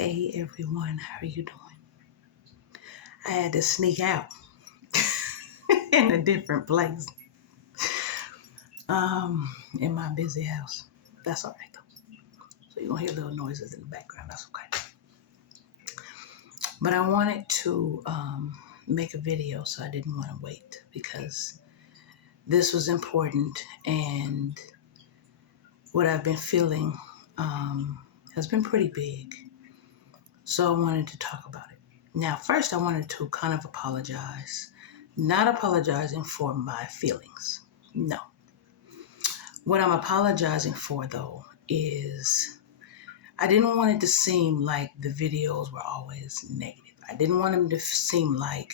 Hey everyone, how are you doing? I had to sneak out in a different place in my busy house. That's all right though. So you're gonna hear little noises in the background. That's okay. But I wanted to make a video, so I didn't want to wait because this was important, and what I've been feeling has been pretty big. So I wanted to talk about it. Now, first, I wanted to kind of apologize. Not apologizing for my feelings. No. What I'm apologizing for, though, is I didn't want it to seem like the videos were always negative. I didn't want them to seem like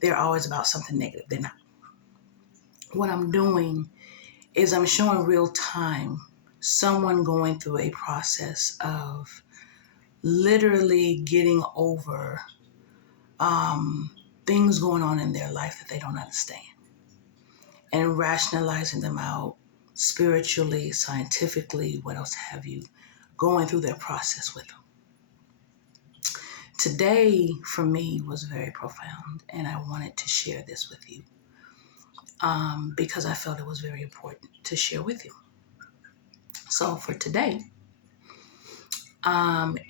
they're always about something negative. They're not. What I'm doing is I'm showing real time someone going through a process of literally getting over things going on in their life that they don't understand and rationalizing them out spiritually, scientifically, what else have you, going through their process with them. Today, for me, was very profound, and I wanted to share this with you because I felt it was very important to share with you. So for today,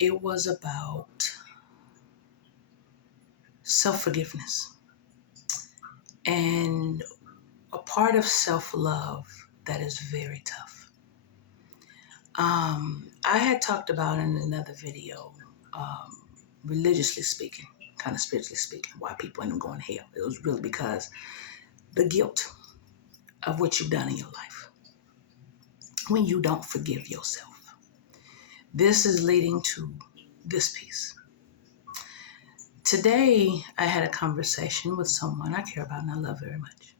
it was about self-forgiveness and a part of self-love that is very tough. I had talked about in another video, religiously speaking, kind of spiritually speaking, why people end up going to hell. It was really because the guilt of what you've done in your life when you don't forgive yourself. This is leading to this piece. Today, I had a conversation with someone I care about and I love very much.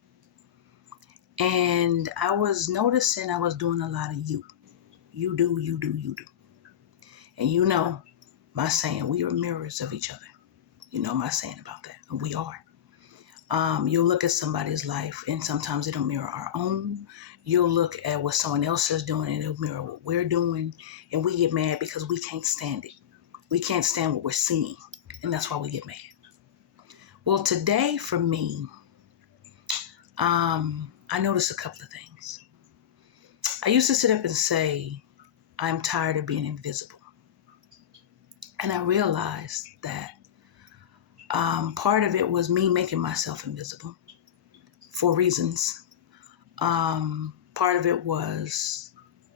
And I was noticing I was doing a lot of you. You do, you do, you do. And you know my saying, we are mirrors of each other. You know my saying about that, and we are. You'll look at somebody's life, and sometimes it'll mirror our own. You'll look at what someone else is doing, and it'll mirror what we're doing, and we get mad because we can't stand it. We can't stand what we're seeing, and that's why we get mad. Well, today for me, I noticed a couple of things. I used to sit up and say, I'm tired of being invisible. And I realized that part of it was me making myself invisible for reasons. Part of it was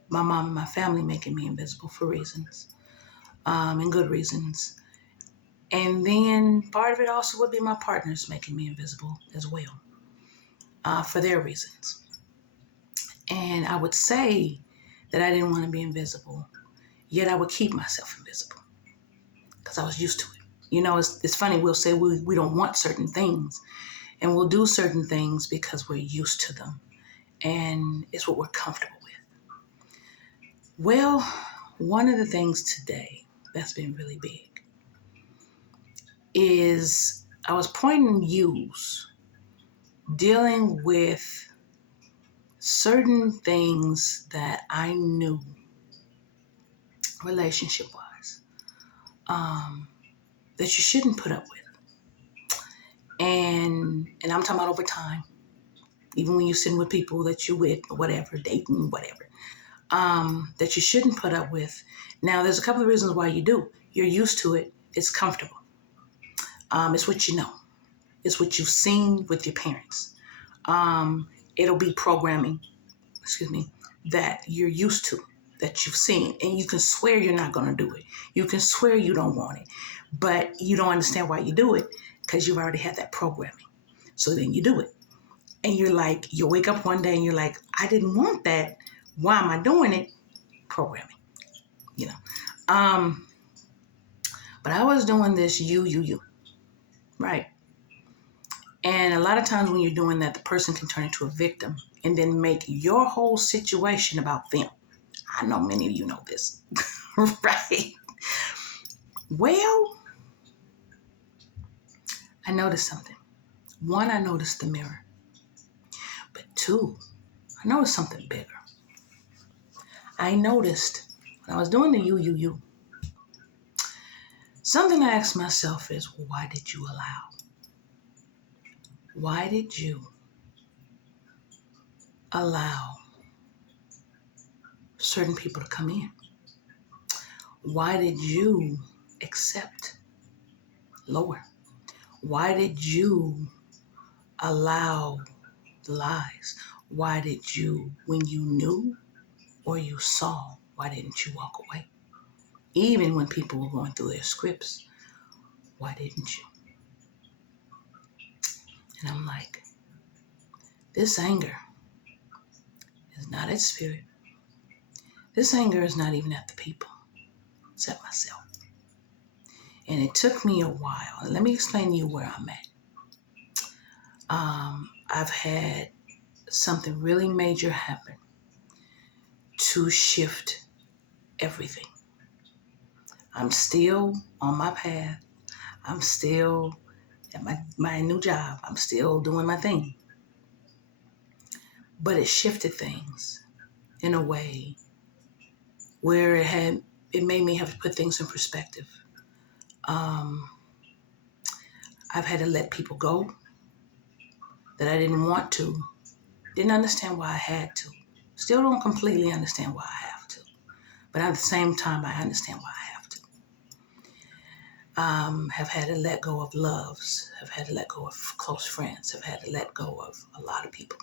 my mom and my family making me invisible for reasons, and good reasons. And then part of it also would be my partners making me invisible as well, for their reasons. And I would say that I didn't want to be invisible, yet I would keep myself invisible because I was used to it. You know, it's funny, we'll say we don't want certain things, and we'll do certain things because we're used to them, and it's what we're comfortable with. Well, one of the things today that's been really big is I was pointing yous dealing with certain things that I knew relationship-wise that you shouldn't put up with. And I'm talking about over time, even when you're sitting with people that you're with, or whatever, dating, whatever, that you shouldn't put up with. Now, there's a couple of reasons why you do. You're used to it. It's comfortable. It's what you know. It's what you've seen with your parents. It'll be programming, that you're used to, that you've seen. And you can swear you're not going to do it. You can swear you don't want it. But you don't understand why you do it because you've already had that programming. So then you do it. And you're like, you wake up one day and you're like, I didn't want that. Why am I doing it? Programming, you know. But I was doing this you, right? And a lot of times when you're doing that, the person can turn into a victim and then make your whole situation about them. I know many of you know this, right? Well, I noticed something. One, I noticed the mirror. But two, I noticed something bigger. I noticed when I was doing the you, Something I ask myself is, why did you allow? Why did you allow certain people to come in? Why did you accept lower? Why did you allow the lies? Why did you, when you knew or you saw, why didn't you walk away? Even when people were going through their scripts, why didn't you? And I'm like, this anger is not at spirit. This anger is not even at the people. It's at myself. And it took me a while. And let me explain to you where I'm at. I've had something really major happen to shift everything. I'm still on my path. I'm still at my new job. I'm still doing my thing. But it shifted things in a way where it made me have to put things in perspective. I've had to let people go that I didn't want to. Didn't understand why I had to. Still don't completely understand why I have to. But at the same time, I understand why I have to. Have had to let go of loves. Have had to let go of close friends. Have had to let go of a lot of people.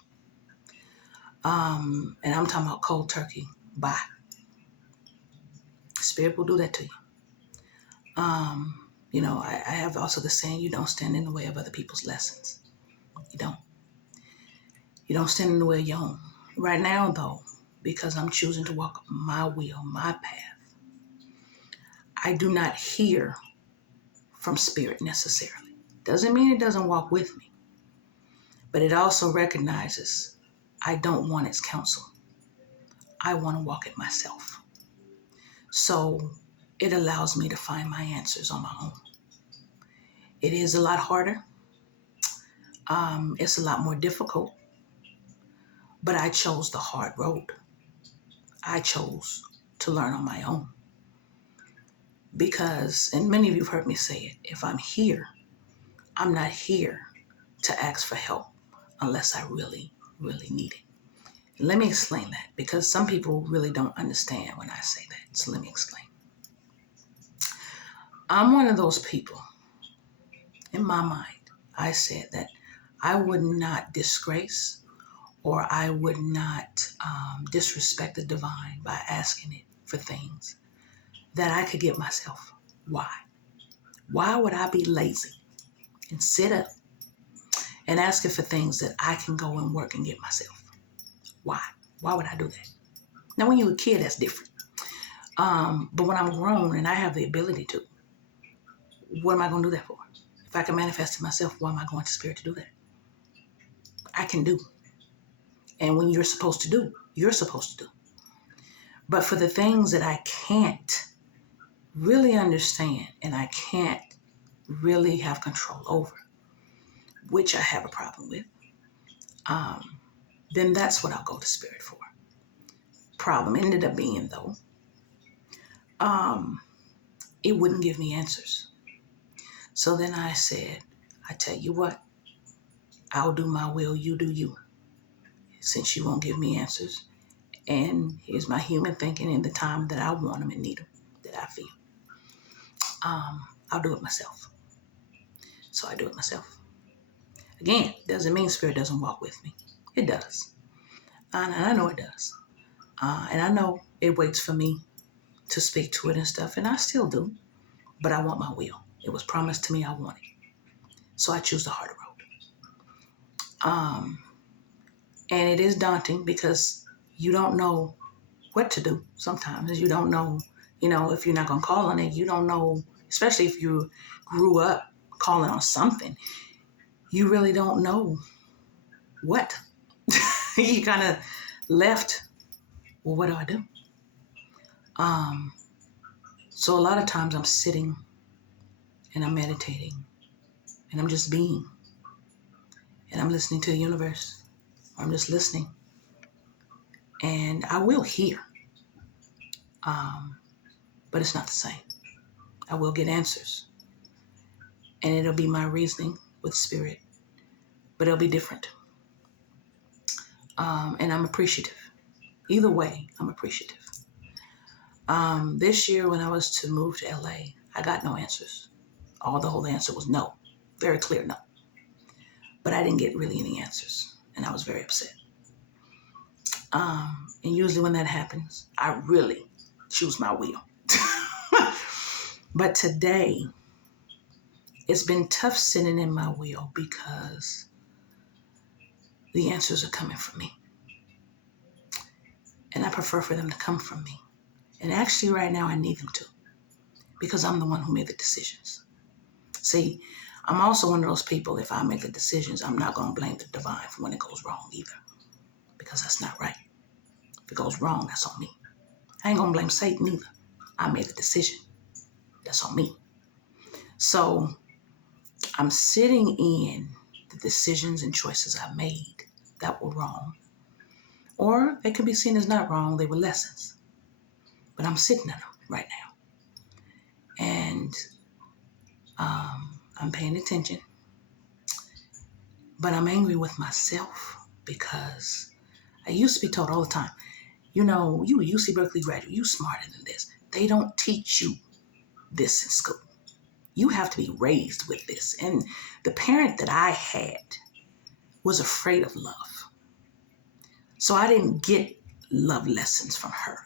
And I'm talking about cold turkey. Bye. Spirit will do that to you. I have also the saying, you don't stand in the way of other people's lessons. You don't. You don't stand in the way of your own. Right now, though, because I'm choosing to walk my will, my path, I do not hear from spirit necessarily. Doesn't mean it doesn't walk with me, but it also recognizes I don't want its counsel. I want to walk it myself. So it allows me to find my answers on my own. It is a lot harder. It's a lot more difficult, but I chose the hard road. I chose to learn on my own. Because, and many of you have heard me say it, if I'm here, I'm not here to ask for help unless I really, really need it. Let me explain that, because some people really don't understand when I say that. So let me explain. I'm one of those people, in my mind, I said that I would not disgrace or I would not disrespect the divine by asking it for things that I could get myself. Why? Why would I be lazy and sit up and ask it for things that I can go and work and get myself? Why? Why would I do that? Now, when you're a kid, that's different. But when I'm grown and I have the ability to, what am I going to do that for? If I can manifest it myself, why am I going to spirit to do that? I can do. And when you're supposed to do, you're supposed to do. But for the things that I can't really understand and I can't really have control over, which I have a problem with, then that's what I'll go to spirit for. Problem ended up being, though, it wouldn't give me answers. So then I said, I tell you what, I'll do my will, you do you. Since you won't give me answers, and here's my human thinking in the time that I want them and need them, that I feel. I'll do it myself. So I do it myself. Again, doesn't mean spirit doesn't walk with me. It does. And I know it does. And I know it waits for me to speak to it and stuff, and I still do. But I want my will. It was promised to me, I want it. So I choose the harder road. And it is daunting because you don't know what to do sometimes. You don't know, if you're not going to call on it, you don't know, especially if you grew up calling on something, you really don't know what. You kind of left, well, what do I do? So a lot of times I'm sitting and I'm meditating and I'm just being and I'm listening to the universe, or I'm just listening, and I will hear, but it's not the same. I will get answers. And it'll be my reasoning with spirit, but it'll be different. And I'm appreciative. Either way, I'm appreciative. This year when I was to move to LA, I got no answers. The whole answer was no. Very clear no. But I didn't get really any answers. And I was very upset. And usually when that happens, I really choose my wheel. But today, it's been tough sitting in my wheel because the answers are coming from me. And I prefer for them to come from me. And actually right now I need them to, because I'm the one who made the decisions. See, I'm also one of those people, if I make the decisions, I'm not going to blame the divine for when it goes wrong either, because that's not right. If it goes wrong, that's on me. I ain't going to blame Satan either. I made the decision. That's on me. So I'm sitting in the decisions and choices I made that were wrong. Or they could be seen as not wrong. They were lessons. But I'm sitting in them right now. And I'm paying attention. But I'm angry with myself because I used to be told all the time, you know, you a UC Berkeley graduate, you smarter than this. They don't teach you this in school. You have to be raised with this. And the parent that I had was afraid of love. So I didn't get love lessons from her.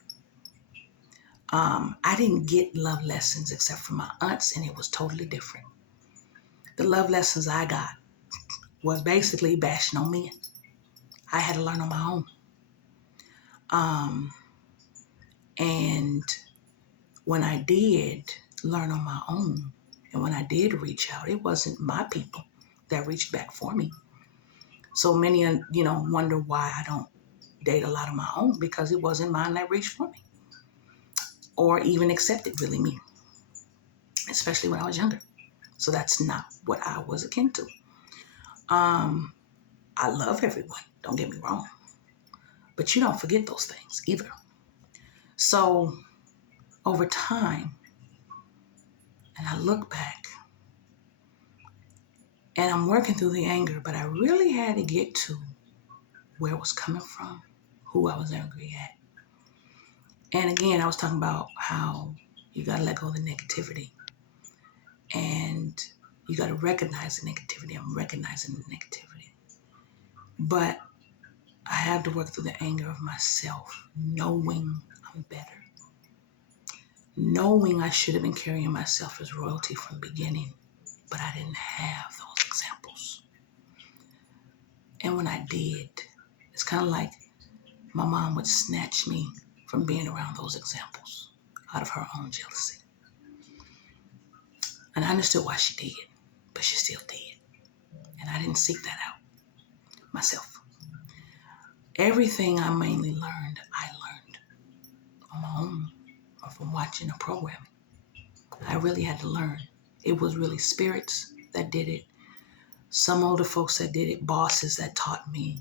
I didn't get love lessons except from my aunts, and it was totally different. The love lessons I got was basically bashing on men. I had to learn on my own. And when I did learn on my own, and when I did reach out, it wasn't my people that reached back for me. So many, wonder why I don't date a lot of my own, because it wasn't mine that reached for me or even accepted really me, especially when I was younger. So that's not what I was akin to. I love everyone, don't get me wrong, but you don't forget those things either. So over time, and I look back, and I'm working through the anger, but I really had to get to where it was coming from, who I was angry at. And again, I was talking about how you got to let go of the negativity. And you got to recognize the negativity. I'm recognizing the negativity. But I have to work through the anger of myself, knowing I'm better. Knowing I should have been carrying myself as royalty from the beginning, but I didn't have those examples. And when I did, it's kind of like my mom would snatch me from being around those examples out of her own jealousy. And I understood why she did, but she still did. And I didn't seek that out myself. Everything I mainly learned, I learned on my own or from watching a program. I really had to learn. It was really spirits that did it. Some older folks that did it, bosses that taught me,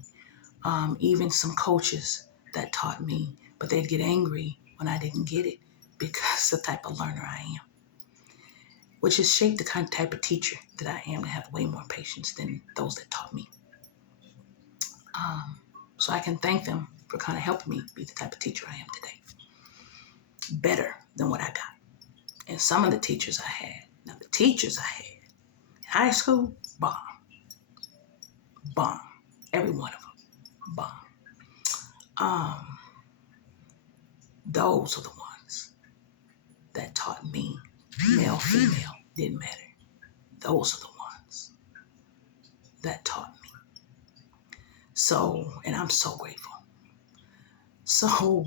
even some coaches that taught me, but they'd get angry when I didn't get it because the type of learner I am, which has shaped the kind of type of teacher that I am, to have way more patience than those that taught me. So I can thank them for kind of helping me be the type of teacher I am today. Better than what I got. And some of the teachers I had, in high school, bomb. Every one of them, bomb. Those are the ones that taught me, male, female, didn't matter. Those are the ones that taught me. So, and I'm so grateful. So,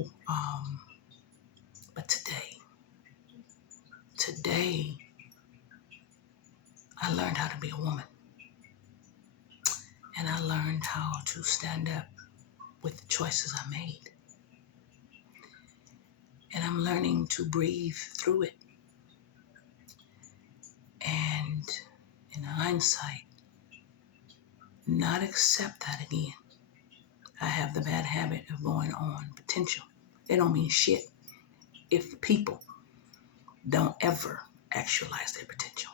but today, I learned how to be a woman. And I learned how to stand up with the choices I made. And I'm learning to breathe through it. And in hindsight, not accept that again. I have the bad habit of going on potential. It don't mean shit if the people don't ever actualize their potential.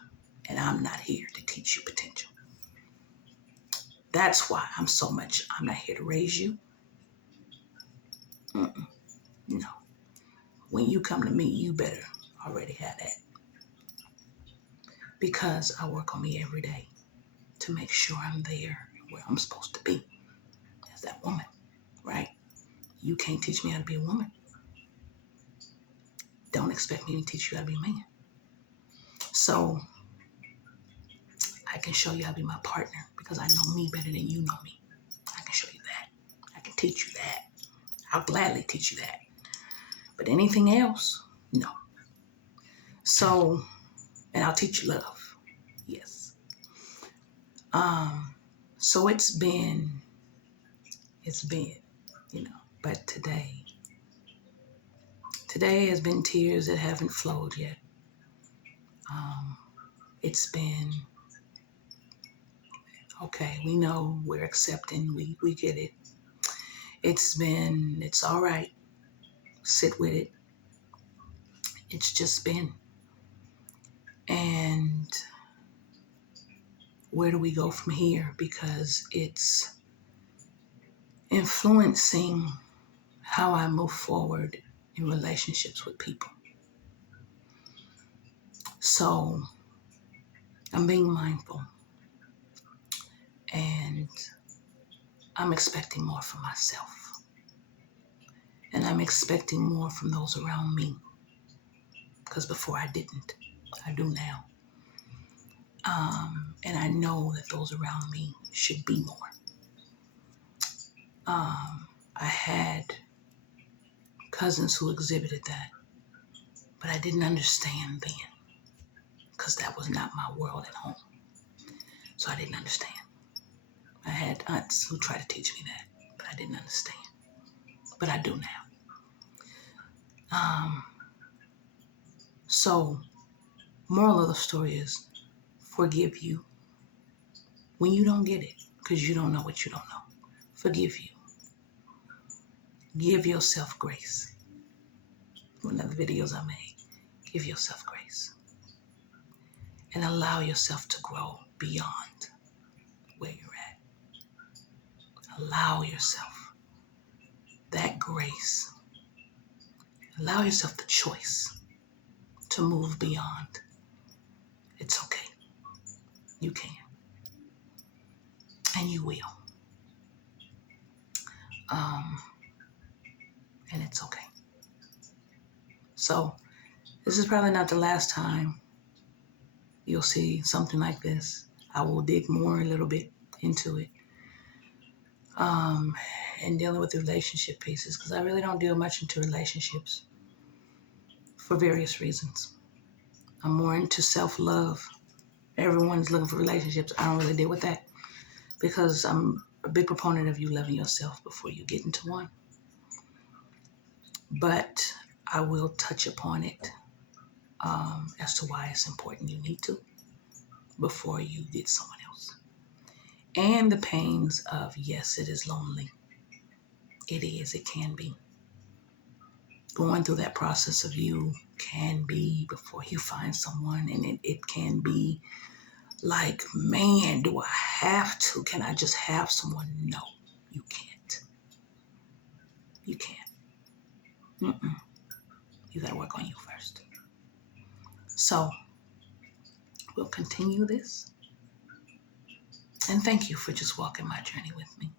And I'm not here to teach you potential. That's why I'm not here to raise you. No. When you come to me, you better already have that. Because I work on me every day to make sure I'm there where I'm supposed to be as that woman, right? You can't teach me how to be a woman. Don't expect me to teach you how to be a man. So I can show you how to be my partner because I know me better than you know me. I can show you that. I can teach you that. I'll gladly teach you that. But anything else, no. So, and I'll teach you love. Yes. So it's been, but today has been tears that haven't flowed yet. It's been, okay, we know, we're accepting, we get it. It's all right. Sit with it. It's just been. And where do we go from here? Because it's influencing how I move forward in relationships with people. So I'm being mindful, and I'm expecting more from myself. And I'm expecting more from those around me. Because before I didn't. I do now. And I know that those around me should be more. I had cousins who exhibited that, but I didn't understand then because that was not my world at home. So I didn't understand. I had aunts who tried to teach me that, but I didn't understand. But I do now. So, moral of the story is forgive you when you don't get it because you don't know what you don't know. Forgive you. Give yourself grace. One of the videos I made, give yourself grace. And allow yourself to grow beyond where you're at. Allow yourself that grace. Allow yourself the choice to move beyond. It's okay. You can. And you will. And it's okay. So, this is probably not the last time you'll see something like this. I will dig more a little bit into it. And dealing with the relationship pieces, because I really don't deal much into relationships for various reasons. I'm more into self-love. Everyone's looking for relationships. I don't really deal with that because I'm a big proponent of you loving yourself before you get into one. But I will touch upon it as to why it's important you need to before you get someone else. And the pains of, yes, it is lonely. It is, it can be. Going through that process of you can be before you find someone, and it can be like, man, do I have to? Can I just have someone? No, you can't. You can't. You gotta work on you first. So, we'll continue this. And thank you for just walking my journey with me.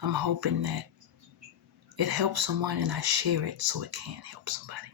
I'm hoping that it helps someone and I share it so it can help somebody.